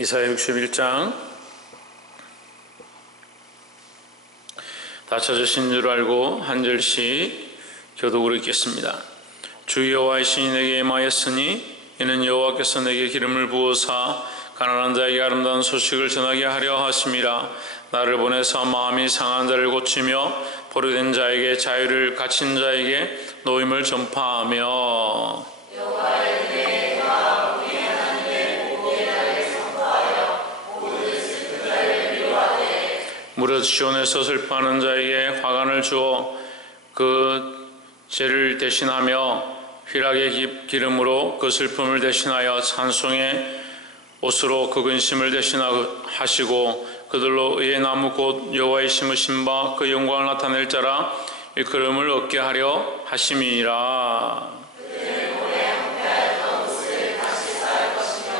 이사야 61장. 다 찾으신 줄 알고 한 절씩 교독으로 읽겠습니다. 주 여호와의 신이 내게 임하였으니 이는 여호와께서 내게 기름을 부으사 가난한 자에게 아름다운 소식을 전하게 하려 하심이라. 나를 보내사 마음이 상한 자를 고치며 포로된 자에게 자유를, 갇힌 자에게 노임을 전파하며 여호와의 은혜와 우리 하나님의 복의 날을 선포하여 모든 슬픈 자를 위로하되 무릇 시온에서 슬퍼하는 자에게 화관을 주어 그 죄를 대신하며 희락의 기름으로 그 슬픔을 대신하여 찬송의 옷으로 그 근심을 대신하시고 그들로 의의 나무 곧 여호와의 심으신 바 그 영광을 나타낼 자라 일컬음을 얻게 하려 하심이니라. 그들은 오래 함께하였던 옷을 다시 쌓을 것이며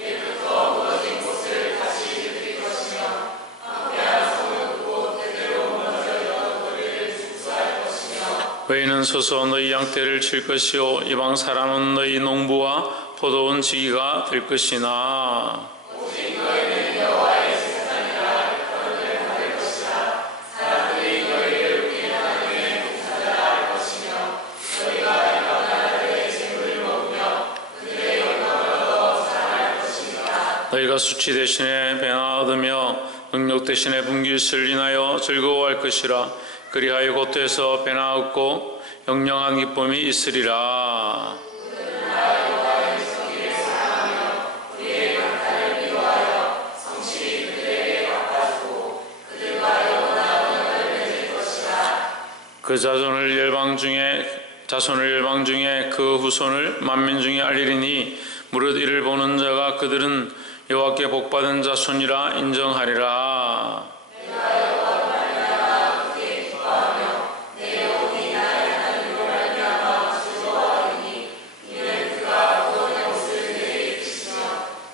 예부터 무너진 곳을 다시 일으킬 것이며 함께한 성은 곧 그대로 무너졌던 거리를 축소할 것이며 외인은 서서 너희 양떼를 칠 것이요 이방 사람은 너희 농부와 포도원 지기가 될 것이나 오직 너희는 여호와의 제사장이라 일컬음을 받을 것이라. 사람들이 너희를 웃긴 하나님의 봉사자라 할 것이며 너희가 이방 나라들의 재물을 먹으며 그들의 영광을 얻어 자랑할 것이니라. 너희가 수치 대신에 배나 얻으며 능력 대신에 분깃을 인하여 즐거워할 것이라. 그리하여 곳에서 배나 얻고 영영한 기쁨이 있으리라. 그 자손을 열방 중에 그 후손을 만민 중에 알리리니 무릇 이를 보는 자가 그들은 여호와께 복받은 자손이라 인정하리라. 내가 여호와로 말미암아 크게 기뻐하며 내 영혼이 나의 하나님으로 말미암아 즐거워하리니 이는 그가 구원의 옷을 내게 입히시며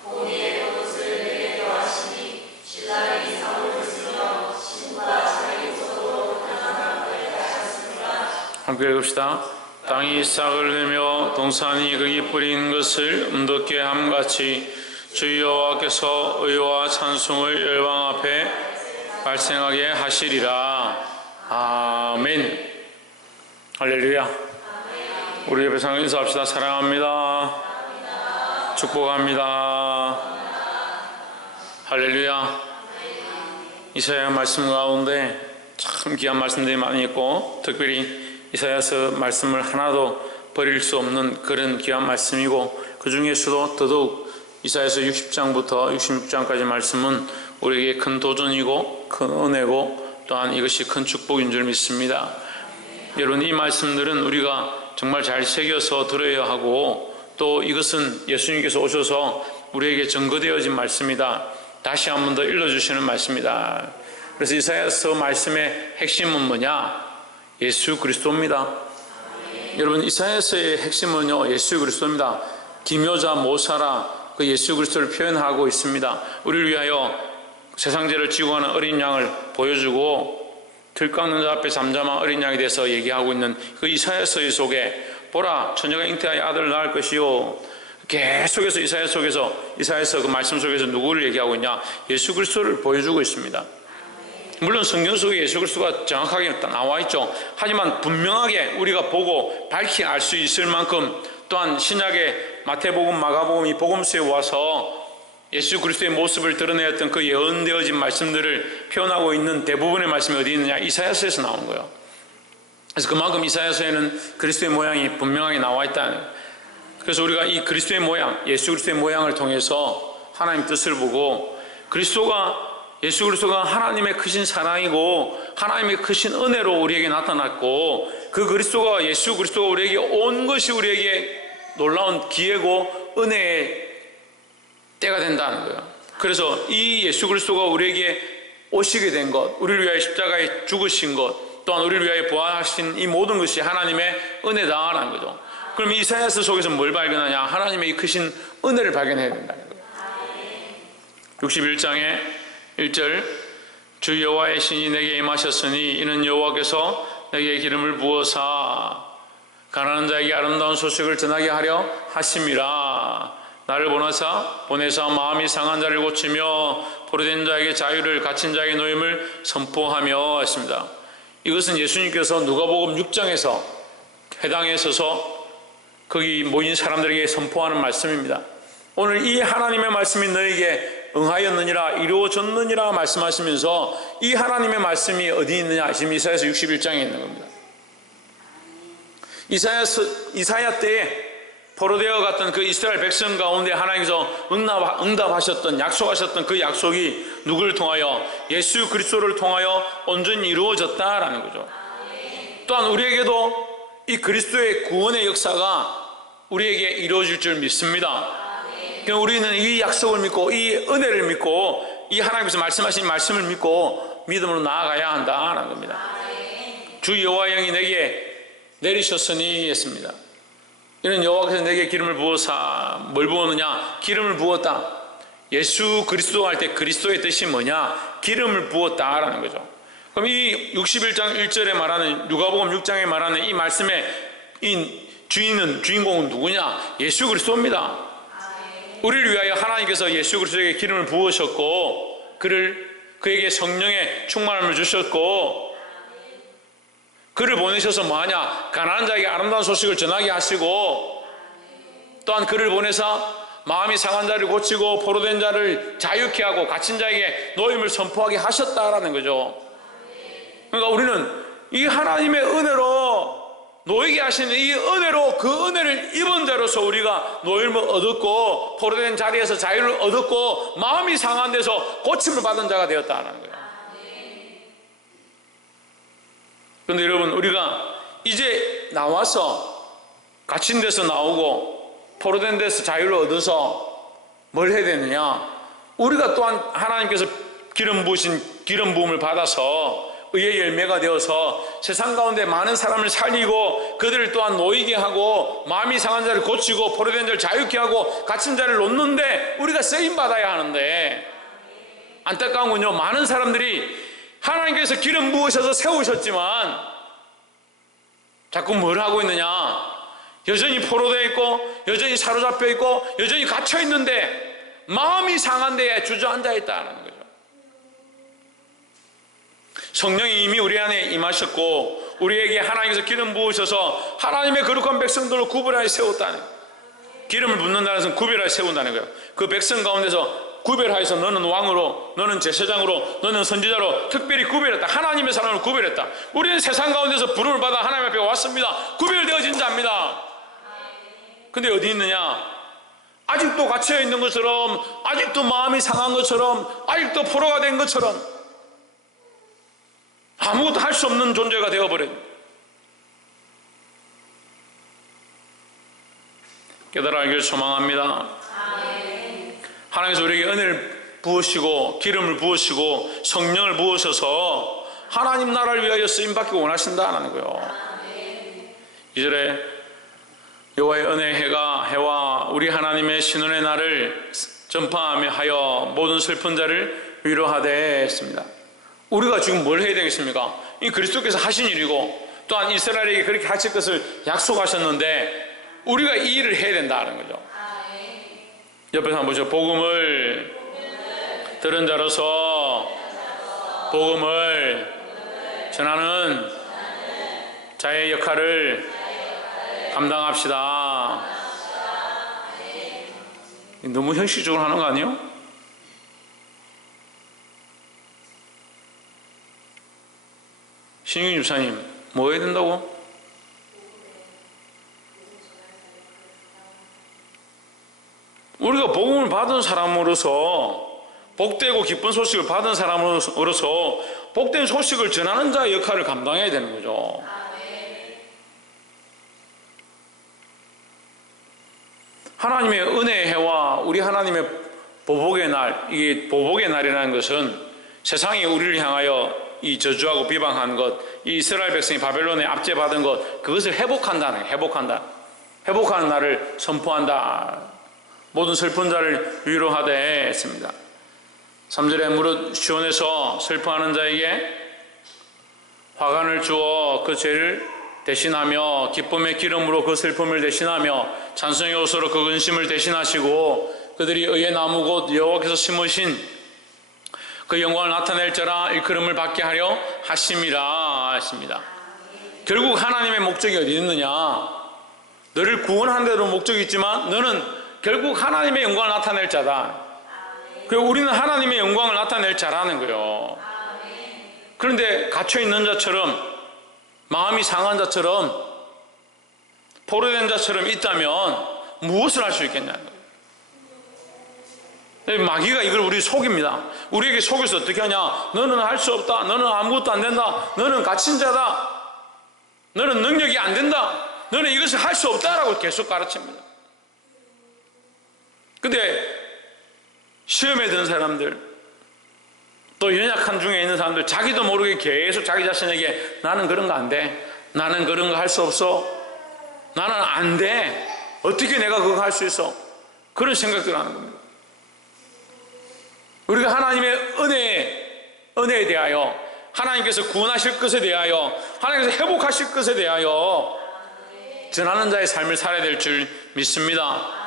공의의 겉옷을 내게 더하시니 신랑이 상을 쓰며 신부가 자기 옷으로 가난함을 하셨습니다. 함께 읽읍시다. 땅이 싹을 내며 동산이 거기 뿌린 것을 음돋게 함같이 주 여호와께서 의와 찬송을 열방 앞에 발생하게 하시리라. 아멘. 할렐루야. 우리 옆에 상 인사합시다. 사랑합니다. 축복합니다. 할렐루야. 이사야 말씀 가운데 참 귀한 말씀들이 많이 있고 특별히 이사야서 말씀을 하나도 버릴 수 없는 그런 귀한 말씀이고 그 중에서도 더더욱 이사야서 60장부터 66장까지 말씀은 우리에게 큰 도전이고 큰 은혜고 또한 이것이 큰 축복인 줄 믿습니다. 여러분, 이 말씀들은 우리가 정말 잘 새겨서 들어야 하고 또 이것은 예수님께서 오셔서 우리에게 증거되어진 말씀이다. 다시 한 번 더 일러주시는 말씀이다. 그래서 이사야서 말씀의 핵심은 뭐냐? 예수 그리스도입니다. 여러분, 이사야서의 핵심은요 예수 그리스도입니다. 기묘자 모사라 그 예수 그리스도를 표현하고 있습니다. 우리를 위하여 세상 죄를 지고 가는 어린 양을 보여주고 들 깎는 자 앞에 잠잠한 어린 양에 대해서 얘기하고 있는 그 이사야서 속에 보라 처녀가 잉태하여 아들을 낳을 것이요 계속해서 이사야서 그 말씀 속에서 누구를 얘기하고 있냐? 예수 그리스도를 보여주고 있습니다. 물론 성경 속에 예수 그리스도가 정확하게 나와 있죠. 하지만 분명하게 우리가 보고 밝히 알 수 있을 만큼 또한 신약의 마태복음, 마가복음 이 복음서에 와서 예수 그리스도의 모습을 드러내었던 그 예언되어진 말씀들을 표현하고 있는 대부분의 말씀이 어디 있느냐? 이사야서에서 나온 거예요. 그래서 그만큼 이사야서에는 그리스도의 모양이 분명하게 나와 있다는 거예요. 그래서 우리가 이 그리스도의 모양, 예수 그리스도의 모양을 통해서 하나님 뜻을 보고 예수 그리스도가 하나님의 크신 사랑이고 하나님의 크신 은혜로 우리에게 나타났고 그 그리스도가 예수 그리스도가 우리에게 온 것이 우리에게 놀라운 기회고 은혜의 때가 된다는 거예요. 그래서 이 예수 그리스도가 우리에게 오시게 된 것, 우리를 위하여 십자가에 죽으신 것, 또한 우리를 위하여 부활하신 이 모든 것이 하나님의 은혜다라는 거죠. 그럼 이사야서 속에서 뭘 발견하냐? 하나님의 이 크신 은혜를 발견해야 된다는 거예요. 61장에 1절 주 여호와의 신이 내게 임하셨으니 이는 여호와께서 내게 기름을 부어사 가난한 자에게 아름다운 소식을 전하게 하려 하심이라. 나를 보내사 마음이 상한 자를 고치며 포로된 자에게 자유를, 갇힌 자에게 노임을 선포하며 했습니다. 이것은 예수님께서 누가복음 6장에서 회당에 서서 거기 모인 사람들에게 선포하는 말씀입니다. 오늘 이 하나님의 말씀이 너에게 응하였느니라, 이루어졌느니라 말씀하시면서 이 하나님의 말씀이 어디 있느냐? 지금 이사야서 61장에 있는 겁니다. 이사야 때에 포로되어 갔던 그 이스라엘 백성 가운데 하나님께서 응답하셨던, 약속하셨던 그 약속이 누구를 통하여? 예수 그리스도를 통하여 온전히 이루어졌다라는 거죠. 또한 우리에게도 이 그리스도의 구원의 역사가 우리에게 이루어질 줄 믿습니다. 우리는 이 약속을 믿고 이 은혜를 믿고 이 하나님께서 말씀하신 말씀을 믿고 믿음으로 나아가야 한다는 겁니다. 주 여호와 영이 내게 내리셨으니 했습니다. 이는 여호와께서 내게 기름을 부어사, 뭘 부었느냐? 기름을 부었다. 예수 그리스도 할 때 그리스도의 뜻이 뭐냐? 기름을 부었다라는 거죠. 그럼 이 61장 1절에 말하는, 누가복음 6장에 말하는 이 말씀의 이 주인공은 누구냐? 예수 그리스도입니다. 우리를 위하여 하나님께서 예수 그리스도에게 기름을 부으셨고 그에게 성령의 충만함을 주셨고 그를 보내셔서 뭐하냐? 가난한 자에게 아름다운 소식을 전하게 하시고 또한 그를 보내서 마음이 상한 자를 고치고 포로된 자를 자유케 하고 갇힌 자에게 노임을 선포하게 하셨다라는 거죠. 그러니까 우리는 이 하나님의 은혜로, 노이게 하시는 이 은혜로, 그 은혜를 입은 자로서 우리가 노임을 얻었고 포로된 자리에서 자유를 얻었고 마음이 상한 데서 고침을 받은 자가 되었다는 거예요. 그런데 여러분, 우리가 이제 나와서 갇힌 데서 나오고 포로된 데서 자유를 얻어서 뭘 해야 되느냐? 우리가 또한 하나님께서 기름 부음을 받아서 의의 열매가 되어서 세상 가운데 많은 사람을 살리고 그들을 또한 놓이게 하고 마음이 상한 자를 고치고 포로된 자를 자유케 하고 갇힌 자를 놓는데 우리가 쓰임받아야 하는데, 안타까운 건요, 많은 사람들이 하나님께서 기름 부으셔서 세우셨지만 자꾸 뭘 하고 있느냐? 여전히 포로되어 있고 여전히 사로잡혀 있고 여전히 갇혀 있는데 마음이 상한 데에 주저앉아 있다는 거죠. 성령이 이미 우리 안에 임하셨고 우리에게 하나님께서 기름 부으셔서 하나님의 거룩한 백성들을 구별하여 세웠다는 거예요. 기름을 붓는다는 것은 구별하여 세운다는 거예요. 그 백성 가운데서 구별하여서 너는 왕으로, 너는 제사장으로, 너는 선지자로 특별히 구별했다. 하나님의 사람을 구별했다. 우리는 세상 가운데서 부름을 받아 하나님 앞에 왔습니다. 구별되어진 자입니다. 근데 어디 있느냐? 아직도 갇혀 있는 것처럼, 아직도 마음이 상한 것처럼, 아직도 포로가 된 것처럼 아무것도 할 수 없는 존재가 되어버린, 깨달아 알기를 소망합니다. 하나님께서 우리에게 은혜를 부으시고 기름을 부으시고 성령을 부으셔서 하나님 나라를 위하여 쓰임받기 원하신다는 거예요. 2절에 여호와의 은혜의 해와 우리 하나님의 신원의 날을 전파하며 하여 모든 슬픈 자를 위로하되 했습니다. 우리가 지금 뭘 해야 되겠습니까? 이 그리스도께서 하신 일이고 또한 이스라엘에게 그렇게 하실 것을 약속하셨는데 우리가 이 일을 해야 된다는 거죠. 옆에서 한번 보죠. 복음을 들은 자로서 복음을 전하는 자의 역할을 감당합시다. 너무 형식적으로 하는 거 아니에요? 신규 집사님, 뭐 해야 된다고? 우리가 복음을 받은 사람으로서, 복되고 기쁜 소식을 받은 사람으로서 복된 소식을 전하는 자의 역할을 감당해야 되는 거죠. 하나님의 은혜의 해와 우리 하나님의 보복의 날, 이게 보복의 날이라는 것은 세상이 우리를 향하여 이 저주하고 비방한 것, 이 이스라엘 백성이 바벨론에 압제받은 것, 그것을 회복하는 날을 선포한다. 모든 슬픈 자를 위로하되 했습니다. 3절에 무릇 시온에서 슬퍼하는 자에게 화관을 주어 그 죄를 대신하며 기쁨의 기름으로 그 슬픔을 대신하며 찬송의 옷으로 그 근심을 대신하시고 그들이 의의 나무 곧 여호와께서 심으신 그 영광을 나타낼 자라 일컬음을 받게 하려 하심이라 했습니다. 결국 하나님의 목적이 어디 있느냐? 너를 구원하는 데도 목적이 있지만 너는 결국 하나님의 영광을 나타낼 자다. 그리고 우리는 하나님의 영광을 나타낼 자라는 거예요. 그런데 갇혀있는 자처럼, 마음이 상한 자처럼, 포로된 자처럼 있다면 무엇을 할 수 있겠냐는 거예요. 마귀가 이걸 우리 속입니다. 우리에게 속여서 어떻게 하냐? 너는 할 수 없다. 너는 아무것도 안 된다. 너는 갇힌 자다. 너는 능력이 안 된다. 너는 이것을 할 수 없다라고 계속 가르칩니다. 근데 시험에 든 사람들, 또 연약한 중에 있는 사람들, 자기도 모르게 계속 자기 자신에게 나는 그런 거 안 돼. 나는 그런 거 할 수 없어. 나는 안 돼. 어떻게 내가 그거 할 수 있어? 그런 생각들을 하는 겁니다. 우리가 하나님의 은혜에 대하여, 하나님께서 구원하실 것에 대하여, 하나님께서 회복하실 것에 대하여 전하는 자의 삶을 살아야 될 줄 믿습니다.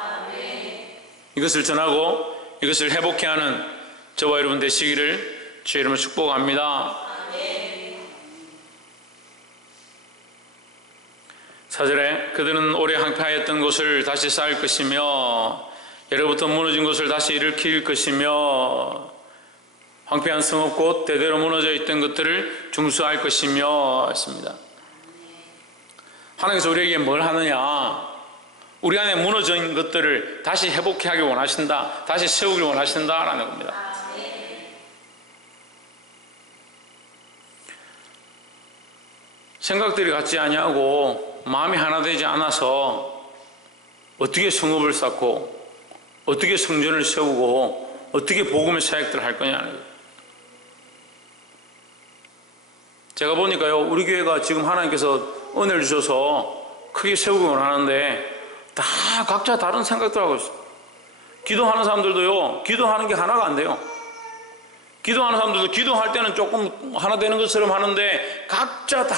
이것을 전하고 이것을 회복해 하는 저와 여러분 되시기를 주의 이름으로 축복합니다. 4절에 그들은 오래 항폐하였던 곳을 다시 쌓을 것이며 예로부터 무너진 곳을 다시 일으킬 것이며 황폐한 성읍 곧 대대로 무너져 있던 것들을 중수할 것이며 했습니다. 하나님께서 우리에게 뭘 하느냐? 우리 안에 무너진 것들을 다시 회복해 하기 원하신다. 다시 세우길 원하신다라는 겁니다. 생각들이 같지 아니하고 마음이 하나 되지 않아서 어떻게 성읍을 쌓고 어떻게 성전을 세우고 어떻게 복음의 사역들을 할 거냐는 거예요. 제가 보니까요, 우리 교회가 지금 하나님께서 은혜를 주셔서 크게 세우기 원하는데 다 각자 다른 생각들 하고 있어요. 기도하는 사람들도요, 기도하는 게 하나가 안 돼요. 기도하는 사람들도 기도할 때는 조금 하나 되는 것처럼 하는데 각자 다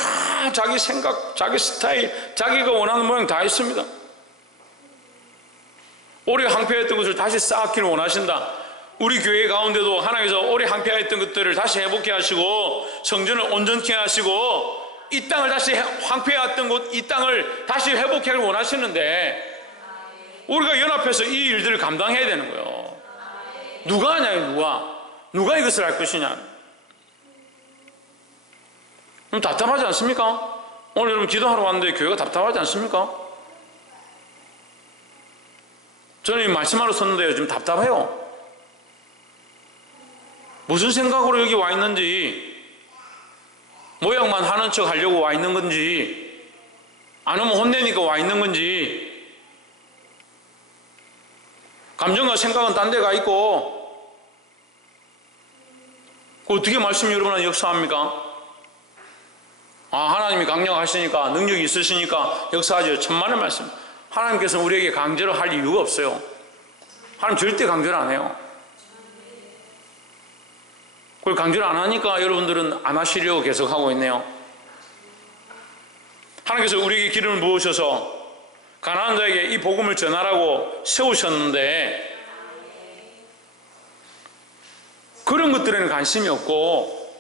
자기 생각, 자기 스타일, 자기가 원하는 모양 다 있습니다. 오래 항폐했던 것을 다시 쌓기를 원하신다. 우리 교회 가운데도 하나님께서 오래 항폐했던 것들을 다시 회복해 하시고 성전을 온전케 하시고 이 땅을 다시 황폐했던 곳, 이 땅을 다시 회복하기를 원하시는데 우리가 연합해서 이 일들을 감당해야 되는 거예요. 누가 하냐, 누가 이것을 할 것이냐. 그럼 답답하지 않습니까? 오늘 여러분 기도하러 왔는데 교회가 답답하지 않습니까? 저는 이 말씀하러 섰는데요, 지금 답답해요. 무슨 생각으로 여기 와 있는지, 모양만 하는 척 하려고 와 있는 건지, 안 오면 혼내니까 와 있는 건지, 감정과 생각은 딴 데가 있고, 어떻게 말씀이 여러분한테 역사합니까? 하나님이 강력하시니까, 능력이 있으시니까 역사하죠. 천만의 말씀. 하나님께서 우리에게 강제로 할 이유가 없어요. 하나님 절대 강제로 안 해요. 그걸 강제로 안 하니까 여러분들은 안 하시려고 계속 하고 있네요. 하나님께서 우리에게 기름을 부으셔서 가난한 자에게 이 복음을 전하라고 세우셨는데 그런 것들에는 관심이 없고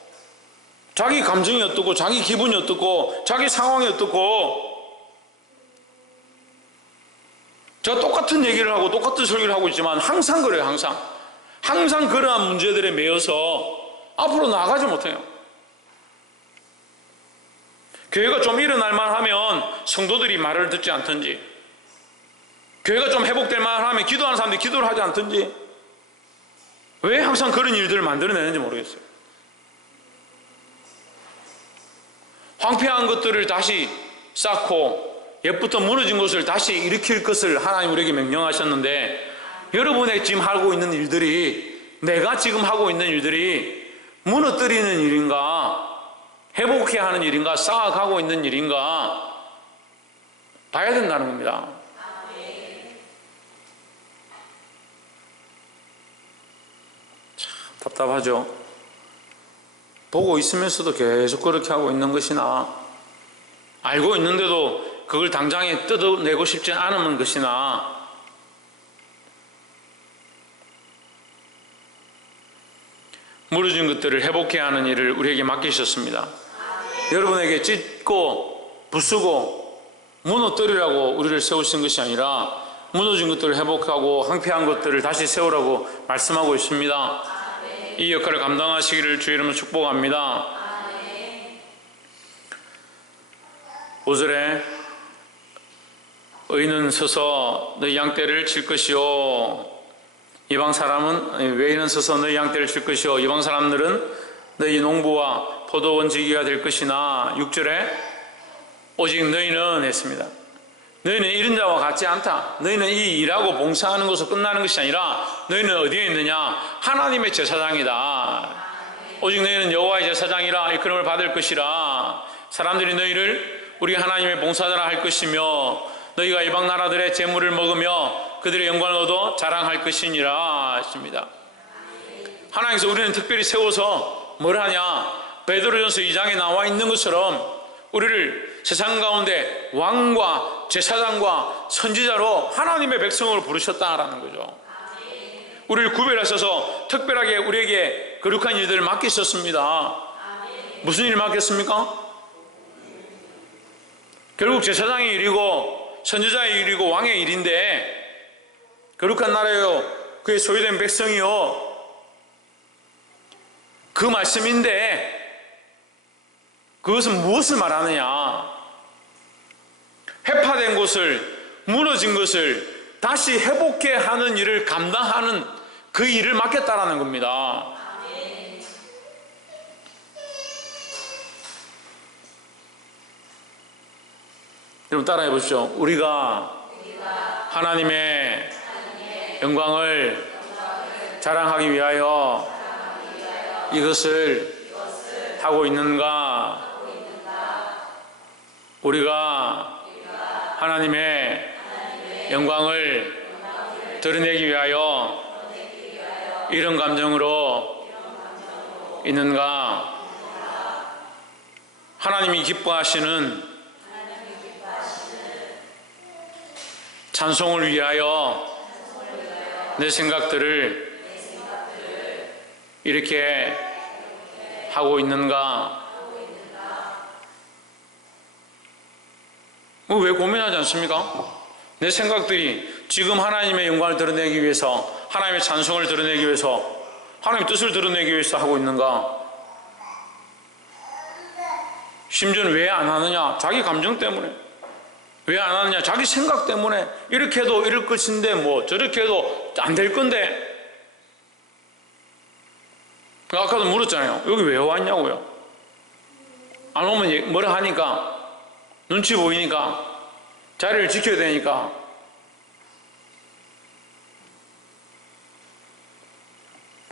자기 감정이 어떻고 자기 기분이 어떻고 자기 상황이 어떻고 제가 똑같은 얘기를 하고 똑같은 설교를 하고 있지만 항상 그래요. 항상 그러한 문제들에 매여서 앞으로 나아가지 못해요. 교회가 좀 일어날만 하면 성도들이 말을 듣지 않든지, 교회가 좀 회복될 만 하면 기도하는 사람들이 기도를 하지 않든지, 왜 항상 그런 일들을 만들어내는지 모르겠어요. 황폐한 것들을 다시 쌓고 옛부터 무너진 것을 다시 일으킬 것을 하나님 우리에게 명령하셨는데 여러분의 지금 하고 있는 일들이, 내가 지금 하고 있는 일들이 무너뜨리는 일인가, 회복해야 하는 일인가, 쌓아가고 있는 일인가 봐야 된다는 겁니다. 참 답답하죠. 보고 있으면서도 계속 그렇게 하고 있는 것이나 알고 있는데도 그걸 당장에 뜯어내고 싶지 않은 것이나 무너진 것들을 회복해야 하는 일을 우리에게 맡기셨습니다. 여러분에게 찢고 부수고 무너뜨리라고 우리를 세우신 것이 아니라 무너진 것들을 회복하고 황폐한 것들을 다시 세우라고 말씀하고 있습니다. 이 역할을 감당하시기를 주의 이름으로 축복합니다. 5절에 의인은 서서 너희 양떼를 칠 것이요 이방 사람은 외인은 서서 너희 양떼를 칠 것이요 이방 사람들은 너희 농부와 포도원 지기가 될 것이나 6절에 오직 너희는 했습니다. 너희는 이런 자와 같지 않다. 너희는 이 일하고 봉사하는 것으로 끝나는 것이 아니라 너희는 어디에 있느냐? 하나님의 제사장이다. 오직 너희는 여호와의 제사장이라 일컬음을 받을 것이라. 사람들이 너희를 우리 하나님의 봉사자라 할 것이며 너희가 이방 나라들의 재물을 먹으며 그들의 영광을 얻어 자랑할 것이니라 했습니다. 하나님께서 우리는 특별히 세워서 뭘 하냐? 베드로전서 2장에 나와 있는 것처럼 우리를 세상 가운데 왕과 제사장과 선지자로 하나님의 백성으로 부르셨다라는 거죠. 우리를 구별하셔서 특별하게 우리에게 거룩한 일들을 맡기셨습니다. 무슨 일을 맡겼습니까? 결국 제사장의 일이고 선지자의 일이고 왕의 일인데 거룩한 나라요 그의 소유된 백성이요 그 말씀인데 그것은 무엇을 말하느냐? 해파된 곳을 무너진 것을 다시 회복해 하는 일을 감당하는 그 일을 맡겼다라는 겁니다. 여러분 따라해 보시죠. 우리가 하나님의 영광을 자랑하기 위하여 이것을 하고 있는가? 우리가 하나님의 영광을 드러내기 위하여 이런 감정으로 있는가? 하나님이 기뻐하시는 찬송을 위하여 내 생각들을 이렇게 하고 있는가? 왜 고민하지 않습니까? 내 생각들이 지금 하나님의 영광을 드러내기 위해서 하나님의 찬송을 드러내기 위해서 하나님의 뜻을 드러내기 위해서 하고 있는가? 심지어는 왜 안 하느냐? 자기 감정 때문에. 왜 안 하느냐? 자기 생각 때문에. 이렇게 해도 이럴 것인데 뭐 저렇게 해도 안 될 건데. 아까도 물었잖아요. 여기 왜 왔냐고요. 안 오면 뭐라 하니까 눈치 보이니까 자리를 지켜야 되니까.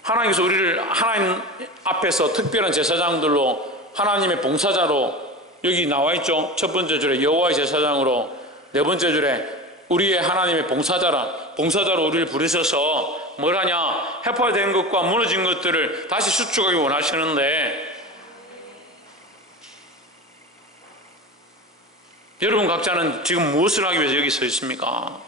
하나님께서 우리를 하나님 앞에서 특별한 제사장들로 하나님의 봉사자로 여기 나와 있죠. 첫 번째 줄에 여호와의 제사장으로, 네 번째 줄에 우리의 하나님의 봉사자로 우리를 부르셔서 뭘 하냐? 해파된 것과 무너진 것들을 다시 수축하기 원하시는데 여러분 각자는 지금 무엇을 하기 위해서 여기 서 있습니까?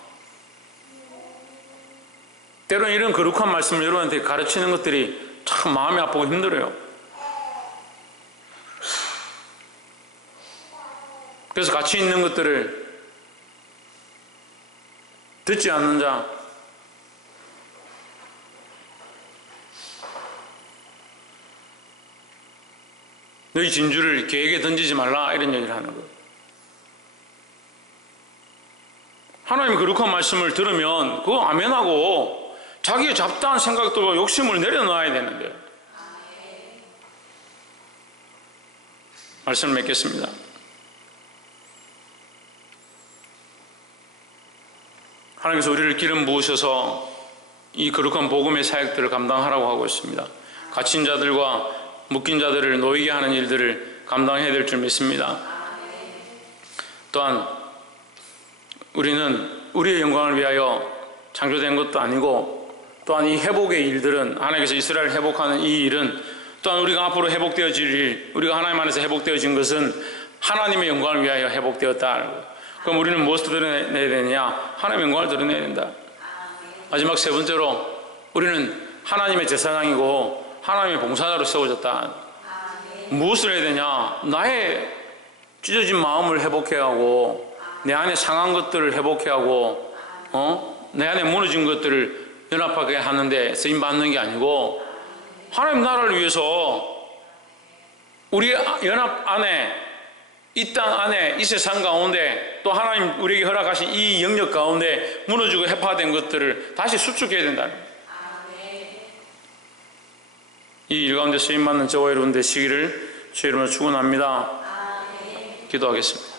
때로는 이런 거룩한 말씀을 여러분한테 가르치는 것들이 참 마음이 아프고 힘들어요. 그래서 가치 있는 것들을 듣지 않는 자, 너희 진주를 개에게 던지지 말라 이런 얘기를 하는 거예요. 하나님의 거룩한 말씀을 들으면 그거 아멘하고 자기의 잡다한 생각들과 욕심을 내려놔야 되는데요. 말씀을 맺겠습니다. 하나님께서 우리를 기름 부으셔서 이 거룩한 복음의 사역들을 감당하라고 하고 있습니다. 갇힌 자들과 묶인 자들을 놓이게 하는 일들을 감당해야 될 줄 믿습니다. 또한 우리는 우리의 영광을 위하여 창조된 것도 아니고 또한 이 회복의 일들은 하나님께서 이스라엘을 회복하는 이 일은 또한 우리가 앞으로 회복되어질 일, 우리가 하나님 안에서 회복되어진 것은 하나님의 영광을 위하여 회복되었다. 그럼 우리는 무엇을 드러내야 되느냐? 하나님의 영광을 드러내야 된다. 마지막 세 번째로 우리는 하나님의 제사장이고 하나님의 봉사자로 세워졌다. 무엇을 해야 되냐? 나의 찢어진 마음을 회복해야 하고 내 안에 상한 것들을 회복해야 하고 내 안에 무너진 것들을 연합하게 하는데 쓰임받는 게 아니고 하나님 나라를 위해서 우리 연합 안에 이 땅 안에 이 세상 가운데 또 하나님 우리에게 허락하신 이 영역 가운데 무너지고 해파된 것들을 다시 수축해야 된다. 이 일 가운데 쓰임받는 저와 여러분 되시기를 주의 이름으로 축원합니다. 기도하겠습니다.